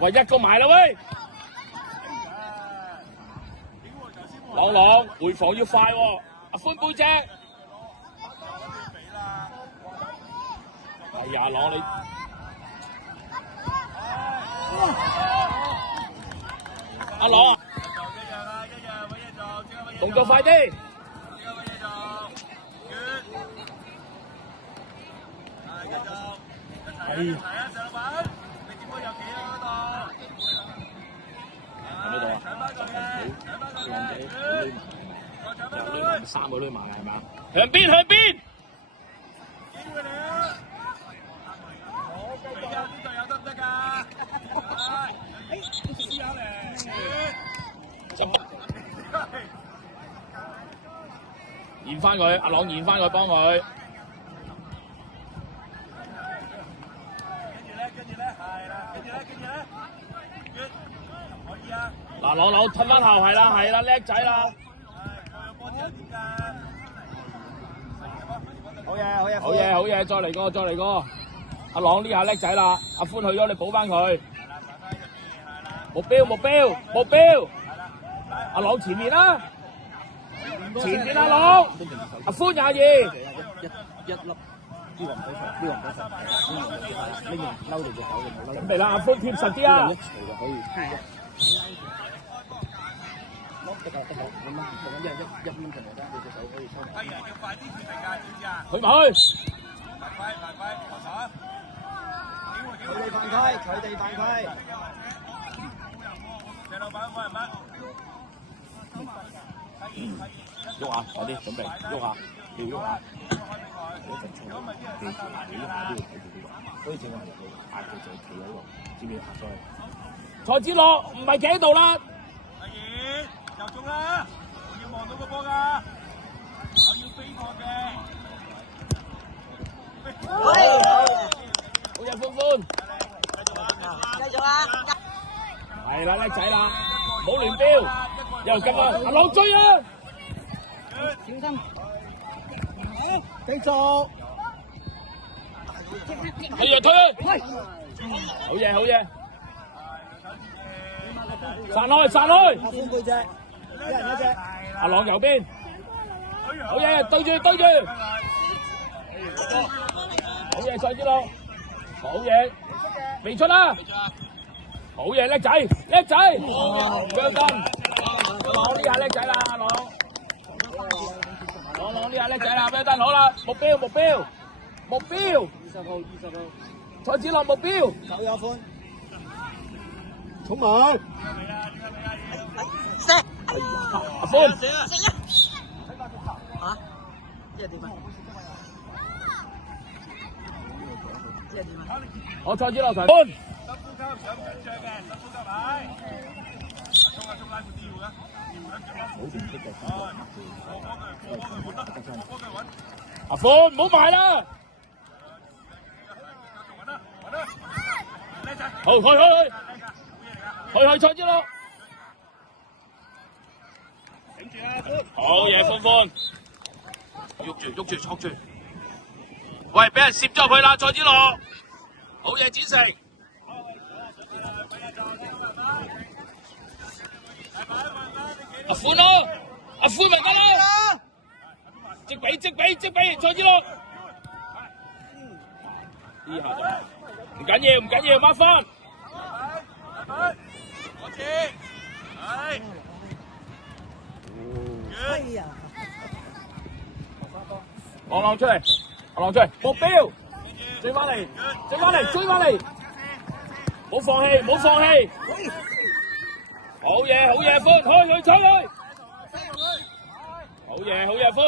喂，一個埋啦喂！朗朗回防要快喎，阿寬背脊。哎呀，朗你阿朗，動作快啲！係。三個都埋係咪？向邊向邊！驗翻佢，阿朗驗翻佢幫佢。嗱，朗朗褪翻後係啦，叻仔啦！好嘢，再嚟個！阿朗呢下叻仔啦，阿寬去咗，你補翻佢。目標！阿朗前面啦，前面阿朗，阿寬22。一粒。呢個唔使錯，拎住嬲住隻手就冇嬲。準備啦，阿寬貼實啲啊！一齊就可以。得㗎，咁樣一蚊就冇得，你隻手可以收。係啊，要快啲決定㗎，知唔知啊？去埋去。快，佢哋犯規。謝老闆，冇人乜？喐下，快啲準備，喐下，要喐下。所以正話你嗌佢就企喺度，知唔知行咗去？蔡子樂唔係企喺度啦。阿爺又中啦！我要望到個波㗎，我要飛過嘅。好嘢，歡！繼續啊！係啦，叻仔啦，冇亂標，又跟啊！阿朗追啊！小心！繼續。推啊！好嘢！散開！阿寬背脊，一人一隻。阿朗右邊，好嘢，對住。好嘢，蔡子樂，好嘢，未出啦。好嘢，叻仔。姜登，朗呢下叻仔啦，朗呢下叻仔啦，姜登好啦，目標。20號，蔡子樂目標，手有寬，衝埋，射，阿寬，射啊，嚇，即係點啊？我蔡子樂上寬，阿寬唔好埋啦！好，去蔡子樂，頂住啊！好嘢，歡，喐住，戳住。喂，俾人攝咗入去啦，蔡子樂，好嘢，展成。阿寬咯，阿寬咪得啦，即俾，蔡子樂。呢下就唔緊要，抹翻。我知，係。朗出嚟，目標，追翻嚟，冇放棄。好嘢，寬，開佢。好嘢，寬。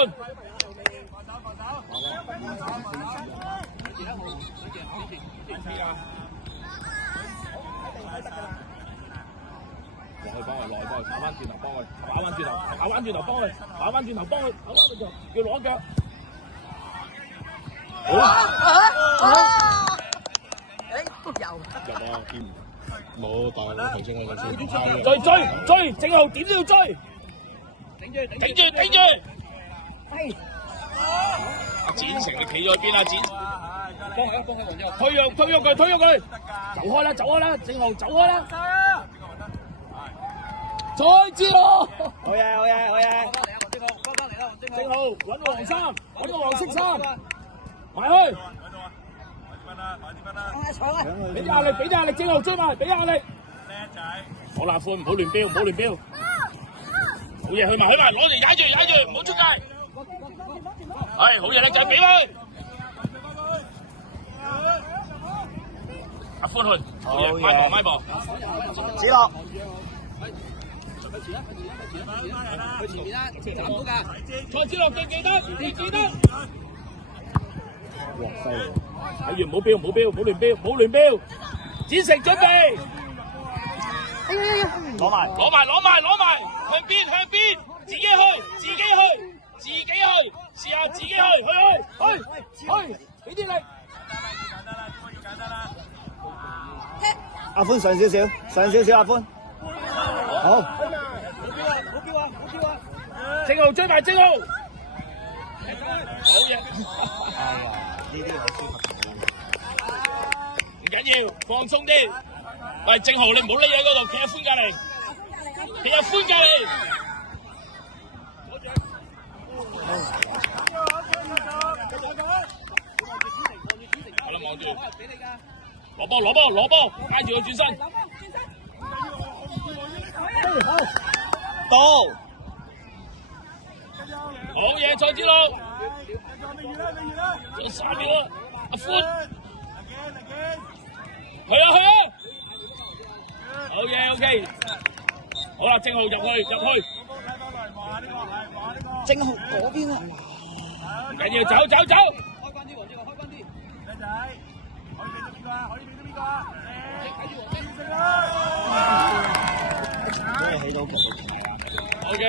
落去幫佢，跑翻轉頭幫佢，跑翻轉頭幫佢，要攞腳。好。入啊！見冇，但係我提醒佢先。追，正後點都要追。頂住！阿展成你企咗喺邊啊？展。推喐佢，走開啦，正豪走開啦，再知咯，好嘢，正豪揾個黃衫，揾個黃色衫，埋去，俾啲壓力，正豪追埋，俾壓力，好啦，寬唔好亂飆，好嘢，去埋，攞嚟踩住，唔好出界，係好嘢叻仔，俾佢。阿歡去，好嘢，咪步，子樂，去前面啦，斬到㗎。蔡子樂記得，哇，犀利！睇住唔好亂飆，展成準備，攞埋，向邊，自己去，試下自己去，俾啲力。阿歡上少少，阿歡，好，正豪追埋正豪，好嘢，呢啲好舒服，唔緊要，放鬆啲。喂，正豪你唔好匿喺嗰度，企喺寬隔離，好啦，望住，攞波，挨住佢轉身，到，好嘢，蔡子樂，仲3秒啊，阿歡，去啊，好嘢 ，OK， 好啦，正豪入去，正豪嗰邊啊，唔緊要，走，開關啲，開關啲。靚仔，可以俾到邊個啊？睇住黃色。真係起到球。 OK。